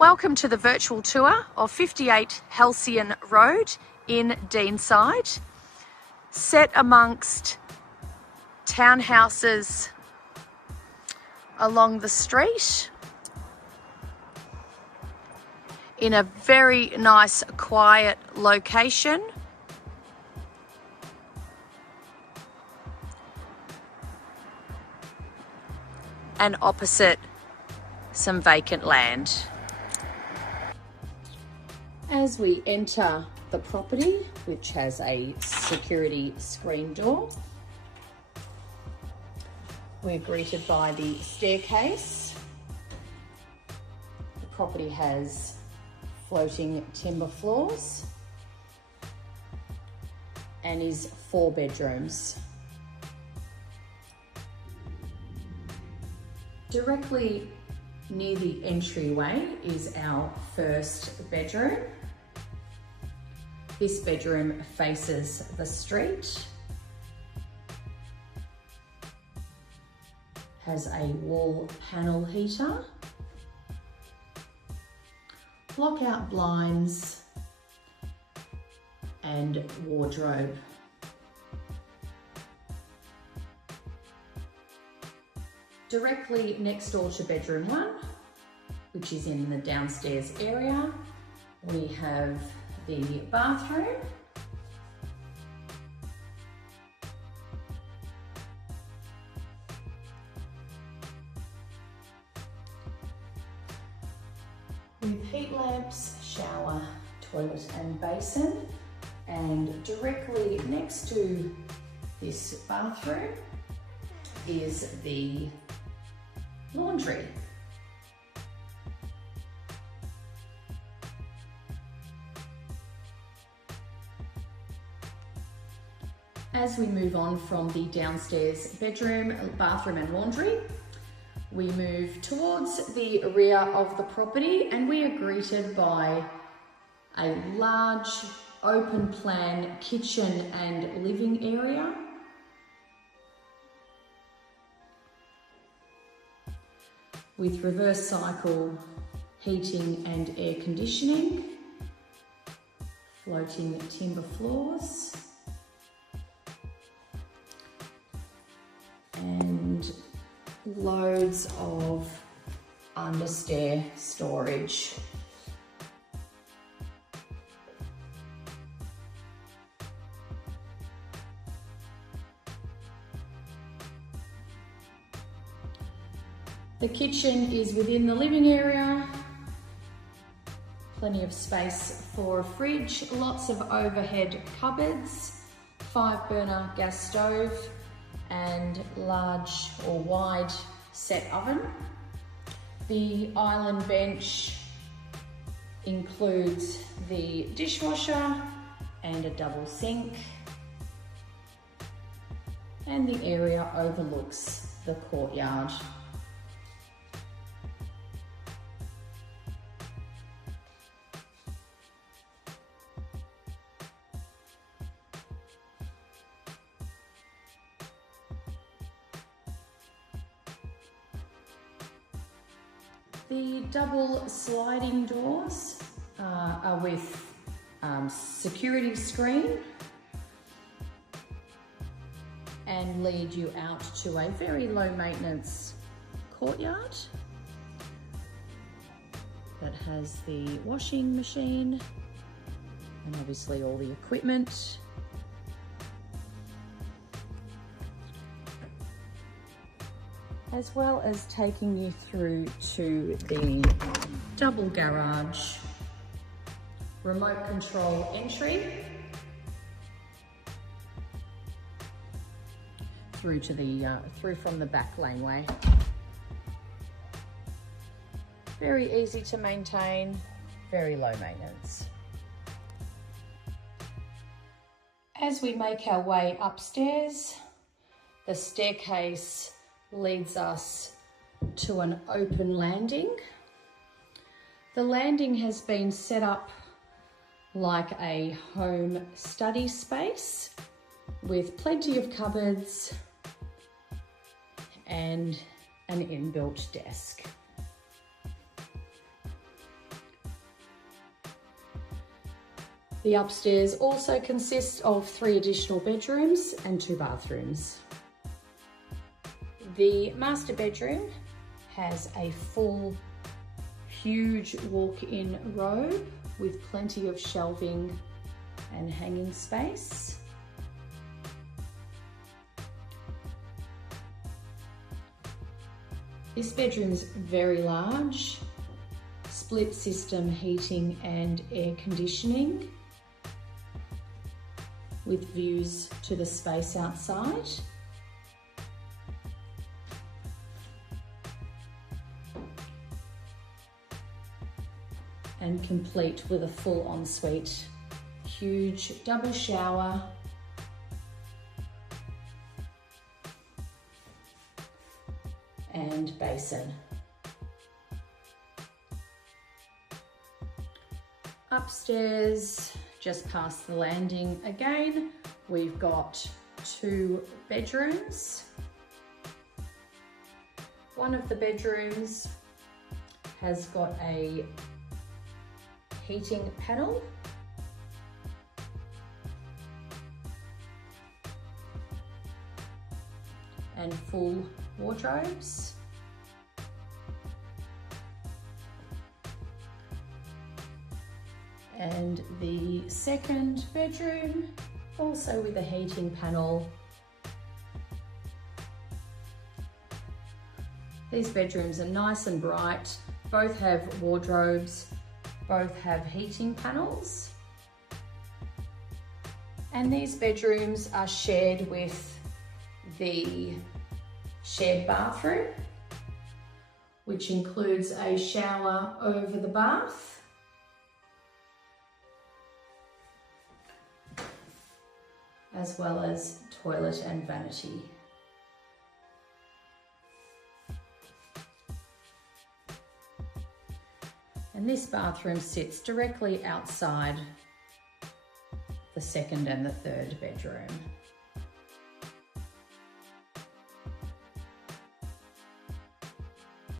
Welcome to the virtual tour of 58 Halcyon Rd in Deanside, set amongst townhouses along the street in a very nice quiet location. And opposite some vacant land. As we enter the property, which has a security screen door, we're greeted by the staircase. The property has floating timber floors and is 4 bedrooms. Directly near the entryway is our first bedroom. This bedroom faces the street, has a wall panel heater, lockout blinds and wardrobe. Directly next door to bedroom 1, which is in the downstairs area, we have the bathroom. With heat lamps, shower, toilet and basin. And directly next to this bathroom is the laundry. As we move on from the downstairs bedroom, bathroom and laundry, we move towards the rear of the property and we are greeted by a large open plan kitchen and living area. With reverse cycle heating and air conditioning, floating timber floors, and loads of understair storage. The kitchen is within the living area, plenty of space for a fridge, lots of overhead cupboards, 5-burner gas stove and large or wide set oven. The island bench includes the dishwasher and a double sink, and the area overlooks the courtyard. The double sliding doors are with security screen and lead you out to a very low maintenance courtyard that has the washing machine and obviously all the equipment. As well as taking you through to the double garage, remote control entry, through from the back laneway. Very easy to maintain, very low maintenance. As we make our way upstairs, the staircase leads us to an open landing. The landing has been set up like a home study space with plenty of cupboards and an inbuilt desk. The upstairs also consists of 3 additional bedrooms and 2 bathrooms. The master bedroom has a full, huge walk-in robe with plenty of shelving and hanging space. This bedroom's very large, split system heating and air conditioning with views to the space outside. And complete with a full ensuite, huge double shower, and basin. Upstairs, just past the landing again, we've got 2 bedrooms. One of the bedrooms has got a heating panel and full wardrobes. And the second bedroom, also with a heating panel. These bedrooms are nice and bright, both have wardrobes, both have heating panels. And these bedrooms are shared with the shared bathroom, which includes a shower over the bath, as well as toilet and vanity. And this bathroom sits directly outside the second and the third bedroom.